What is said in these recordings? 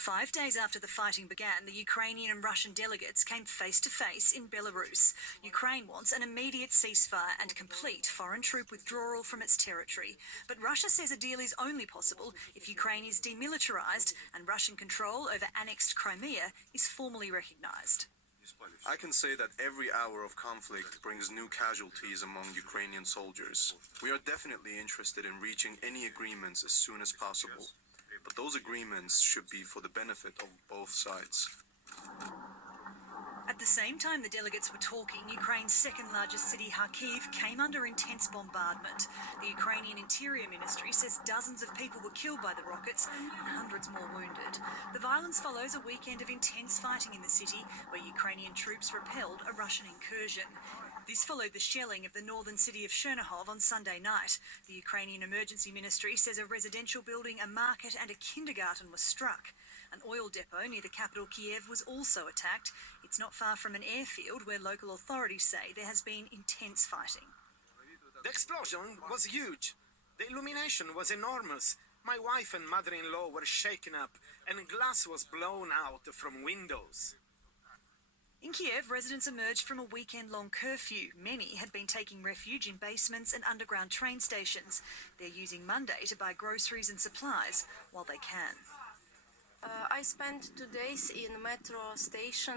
5 days after the fighting began, the Ukrainian and Russian delegates came face-to-face in Belarus. Ukraine wants an immediate ceasefire and complete foreign troop withdrawal from its territory. But Russia says a deal is only possible if Ukraine is demilitarised and Russian control over annexed Crimea is formally recognised. I can say that every hour of conflict brings new casualties among Ukrainian soldiers. We are definitely interested in reaching any agreements as soon as possible. But those agreements should be for the benefit of both sides. At the same time the delegates were talking, Ukraine's second-largest city, Kharkiv, came under intense bombardment. The Ukrainian Interior Ministry says dozens of people were killed by the rockets and hundreds more wounded. The violence follows a weekend of intense fighting in the city, where Ukrainian troops repelled a Russian incursion. This followed the shelling of the northern city of Chernihiv on Sunday night. The Ukrainian Emergency Ministry says a residential building, a market and a kindergarten was struck. An oil depot near the capital Kiev was also attacked. It's not far from an airfield where local authorities say there has been intense fighting. The explosion was huge. The illumination was enormous. My wife and mother-in-law were shaken up and glass was blown out from windows. In Kiev, residents emerged from a weekend-long curfew. Many had been taking refuge in basements and underground train stations. They're using Monday to buy groceries and supplies while they can. I spent 2 days in metro station.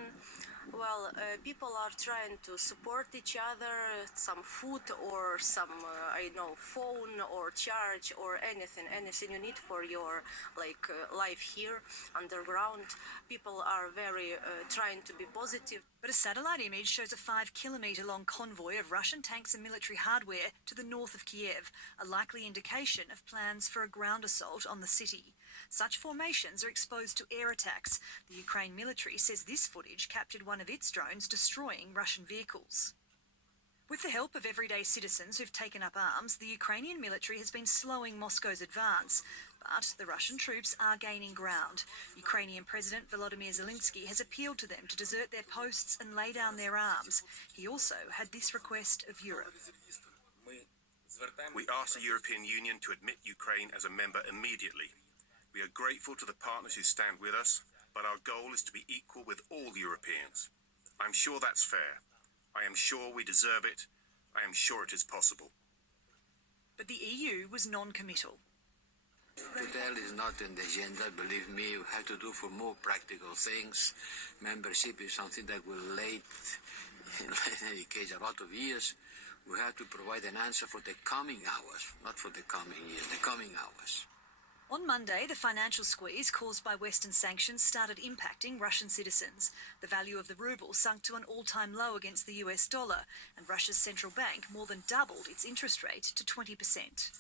Well, people are trying to support each other, some food or some, phone or charge or anything you need for your, life here underground. People are very trying to be positive. But a satellite image shows a 5-kilometre-long convoy of Russian tanks and military hardware to the north of Kiev, a likely indication of plans for a ground assault on the city. Such formations are exposed to air attacks. The Ukraine military says this footage captured one of its drones destroying Russian vehicles. With the help of everyday citizens who've taken up arms, the Ukrainian military has been slowing Moscow's advance. But the Russian troops are gaining ground. Ukrainian President Volodymyr Zelensky has appealed to them to desert their posts and lay down their arms. He also had this request of Europe. We ask the European Union to admit Ukraine as a member immediately. We are grateful to the partners who stand with us, but our goal is to be equal with all Europeans. I'm sure that's fair. I am sure we deserve it. I am sure it is possible. But the EU was non-committal. Today is not in the agenda, believe me. We have to do for more practical things. Membership is something that will late, in any case, a lot of years. We have to provide an answer for the coming hours, not for the coming years, the coming hours. On Monday, the financial squeeze caused by Western sanctions started impacting Russian citizens. The value of the ruble sunk to an all-time low against the US dollar, and Russia's central bank more than doubled its interest rate to 20%.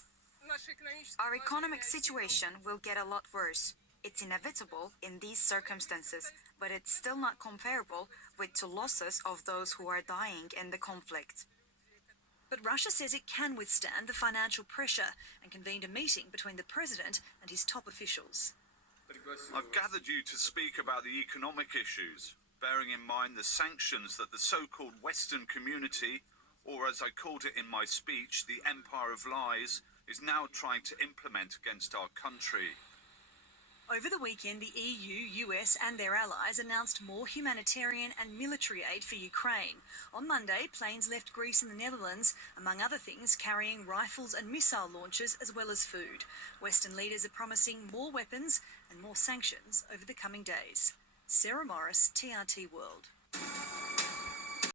Our economic situation will get a lot worse. It's inevitable in these circumstances, but it's still not comparable with the losses of those who are dying in the conflict. But Russia says it can withstand the financial pressure and convened a meeting between the president and his top officials. I've gathered you to speak about the economic issues, bearing in mind the sanctions that the so-called Western community, or as I called it in my speech, the Empire of Lies, is now trying to implement against our country. Over the weekend, the EU, US and their allies announced more humanitarian and military aid for Ukraine. On Monday, planes left Greece and the Netherlands, among other things, carrying rifles and missile launchers as well as food. Western leaders are promising more weapons and more sanctions over the coming days. Sarah Morris, TRT World.